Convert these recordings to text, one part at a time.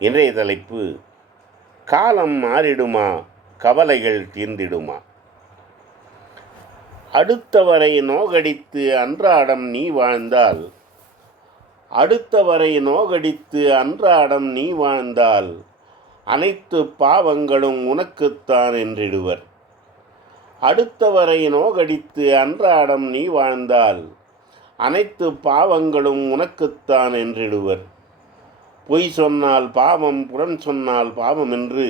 இன்றைய தலைப்பு காலம் மாறிடுமா கவலைகள் தீர்ந்திடுமா? அடுத்தவரை நோகடித்து அன்றாடம் நீ வாழ்ந்தால் அடுத்தவரை நோகடித்து அன்றாடம் நீ வாழ்ந்தால் அனைத்து பாவங்களும் உனக்குத்தான் என்றிடுவர். அடுத்தவரை நோகடித்து அன்றாடம் நீ வாழ்ந்தால் அனைத்து பாவங்களும் உனக்குத்தான் என்றிடுவர். பொய் சொன்னால் பாவம் புறம் சொன்னால் பாவம் என்று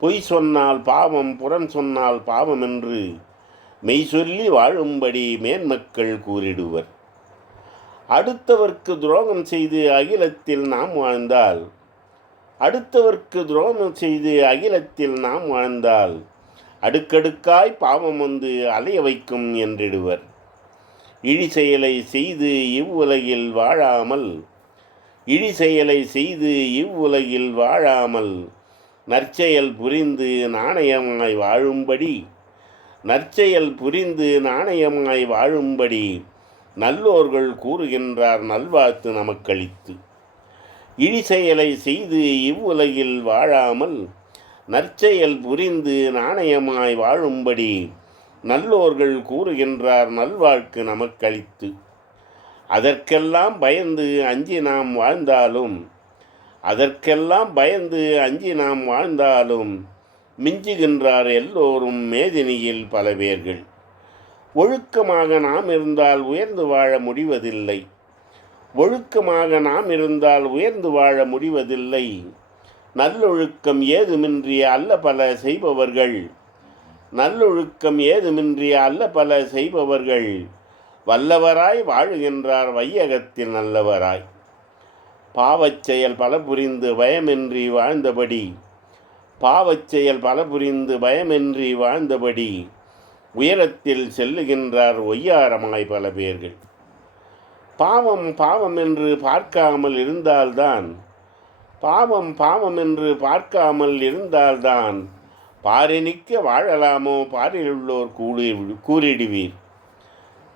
பொய் சொன்னால் பாவம் புறம் சொன்னால் பாவம் என்று மெய் சொல்லி வாழும்படி மேன்மக்கள் கூறிடுவர். அடுத்தவர்க்கு துரோகம் செய்து அகிலத்தில் நாம் வாழ்ந்தால் அடுத்தவர்க்கு துரோகம் செய்து அகிலத்தில் நாம் வாழ்ந்தால் அடுக்கடுக்காய் பாவம் வந்து அலைய வைக்கும் என்றிடுவர். இழி செயலை செய்து இவ்வுலகில் வாழாமல் இழி செயலை செய்து இவ்வுலகில் வாழாமல் நற்செயல் புரிந்து நாணயமாய் வாழும்படி நற்செயல் புரிந்து நாணயமாய் வாழும்படி நல்லோர்கள் கூறுகின்றார் நல்வாழ்த்து நமக்களித்து. இழி செயலை செய்து இவ்வுலகில் வாழாமல் நற்செயல் புரிந்து நாணயமாய் வாழும்படி நல்லோர்கள் கூறுகின்றார் நல்வாழ்க்கு நமக்களித்து. அதற்கெல்லாம் பயந்து அஞ்சி நாம் வாழ்ந்தாலும் அதற்கெல்லாம் பயந்து அஞ்சி நாம் வாழ்ந்தாலும் மிஞ்சுகின்றார் எல்லோரும் மேதினியில் பல பேர்கள். ஒழுக்கமாக நாம் இருந்தால் உயர்ந்து வாழ முடிவதில்லை. ஒழுக்கமாக நாம் இருந்தால் உயர்ந்து வாழ முடிவதில்லை. நல்லொழுக்கம் ஏதுமின்றி அல்ல பல செய்பவர்கள். நல்லொழுக்கம் ஏதுமின்றி அல்ல பல செய்பவர்கள். வல்லவராய் வாழுகின்றார் வையகத்தில் நல்லவராய். பாவச் செயல் பல புரிந்து பயமின்றி வாழ்ந்தபடி பாவச் செயல் பல புரிந்து பயமின்றி வாழ்ந்தபடி உயரத்தில் செல்லுகின்றார் ஒய்யாரமாய் பல பேர்கள். பாவம் பாவம் என்று பார்க்காமல் இருந்தால்தான் பாவம் பாவம் என்று பார்க்காமல் இருந்தால்தான் பாரினிக்க வாழலாமோ பாரிலுள்ளோர் கூறி கூறிடுவீர்.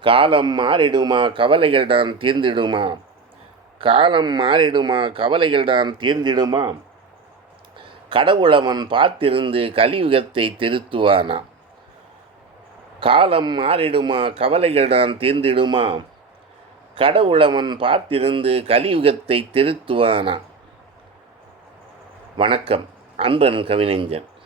காலம் மாறிடுமா கவலைகள் தான் தீர்ந்திடுமா? காலம் மாறிடுமா கவலைகள் தான் தீர்ந்திடுமா? கடவுளவன் பார்த்திருந்து கலியுகத்தை திருத்துவானா? காலம் மாறிடுமா கவலைகள் தான் தீர்ந்திடுமா? கடவுளவன் பார்த்திருந்து கலியுகத்தை திருத்துவானா? வணக்கம் அன்பன் கவிஞன்